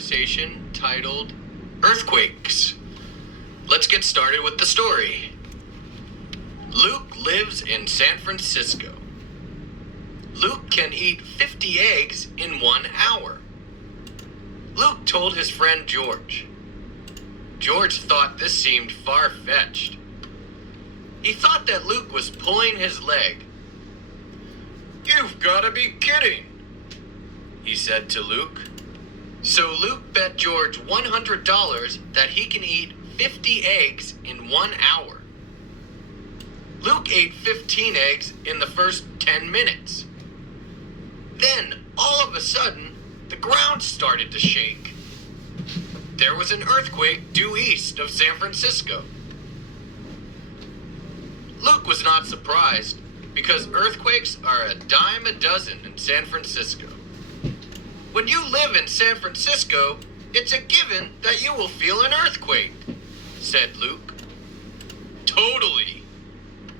conversation titled Earthquakes. Let's get started with the story. Luke lives in San Francisco. Luke can eat 50 eggs in 1 hour. Luke told his friend George. George thought this seemed far-fetched. He thought that Luke was pulling his leg. "You've got to be kidding," he said to Luke. So Luke bet George $100 that he can eat 50 eggs in 1 hour. Luke ate 15 eggs in the first 10 minutes. Then, all of a sudden, the ground started to shake. There was an earthquake due east of San Francisco. Luke was not surprised because earthquakes are a dime a dozen in San Francisco. When you live in San Francisco, it's a given that you will feel an earthquake, said Luke. Totally,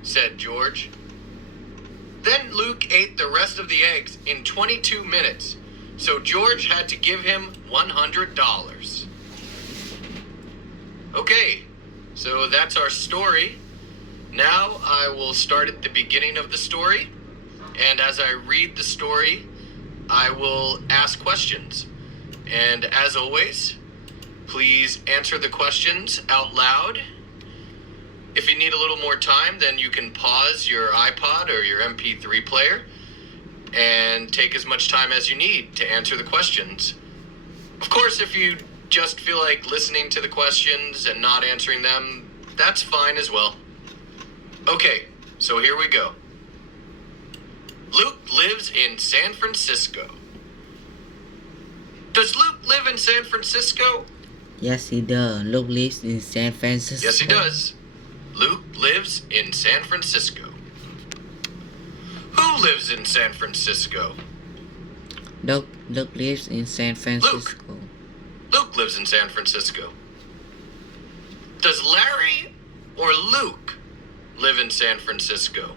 said George. Then Luke ate the rest of the eggs in 22 minutes, so George had to give him $100. Okay, so that's our story. Now I will start at the beginning of the story, and as I read the story, I will ask questions. And as always, please answer the questions out loud. If you need a little more time, then you can pause your iPod or your MP3 player and take as much time as you need to answer the questions. Of course, if you just feel like listening to the questions and not answering them, that's fine as well. Okay, so here we go. Luke lives in San Francisco. Does Luke live in San Francisco? Yes, he does. Luke lives in San Francisco. Yes, he does. Luke lives in San Francisco. Who lives in San Francisco? Luke lives in San Francisco. Luke lives in San Francisco. Does Larry or Luke live in San Francisco?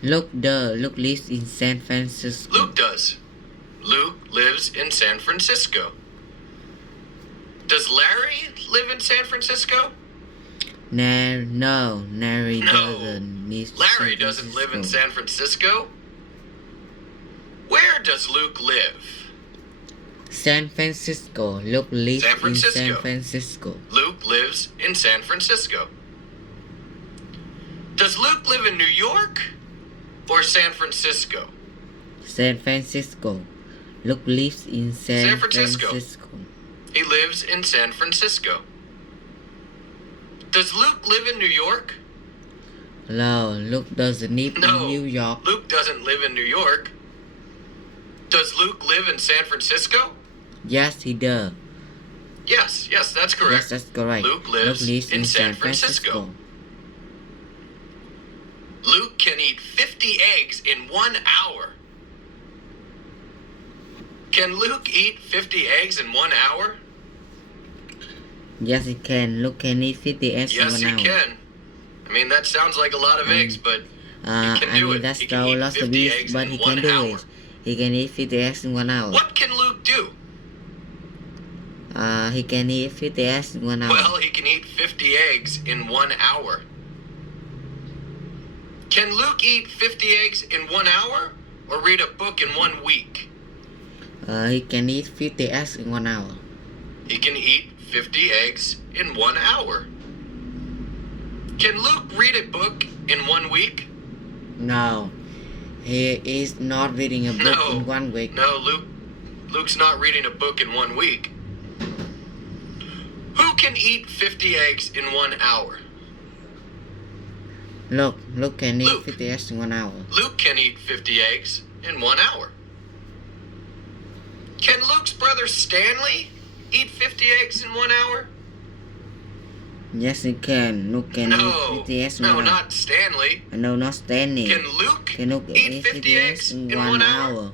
Luke lives in San Francisco. Luke does. Luke lives in San Francisco. Does Larry live in San Francisco? No, Larry doesn't live in San Francisco. Where does Luke live? San Francisco. Luke lives in San Francisco. Luke lives in San Francisco. Does Luke live in New York or San Francisco? San Francisco. Luke lives in San Francisco. He lives in San Francisco. Does Luke live in New York? No, Luke doesn't live in New York. Luke doesn't live in New York. Does Luke live in San Francisco? Yes, he does. Yes, that's correct. Yes, that's correct. Luke lives in San Francisco. Luke can eat 50 eggs in 1 hour. Can Luke eat 50 eggs in 1 hour? Yes, he can. Luke can eat 50 eggs in 1 hour. Yes, he can. I mean, that sounds like a lot of eggs, but he can do it. That's he can eat 50 eggs but in he 1 can do hour. it. He can eat 50 eggs in 1 hour. What can Luke do? He can eat 50 eggs in 1 hour. Well, he can eat 50 eggs in 1 hour. Can Luke eat 50 eggs in 1 hour or read a book in 1 week? He can eat 50 eggs in 1 hour. He can eat 50 eggs in 1 hour. Can Luke read a book in 1 week? No. He is not reading a book in 1 week. No, Luke's not reading a book in 1 week. Who can eat 50 eggs in 1 hour? Luke can eat 50 eggs in 1 hour. Luke can eat 50 eggs in 1 hour. Can Luke's brother Stanley eat 50 eggs in 1 hour? Yes, he can. Luke can eat 50 eggs in 1 hour. No, not Stanley. No, not Stanley. Can Luke eat 50 eggs in 1 hour?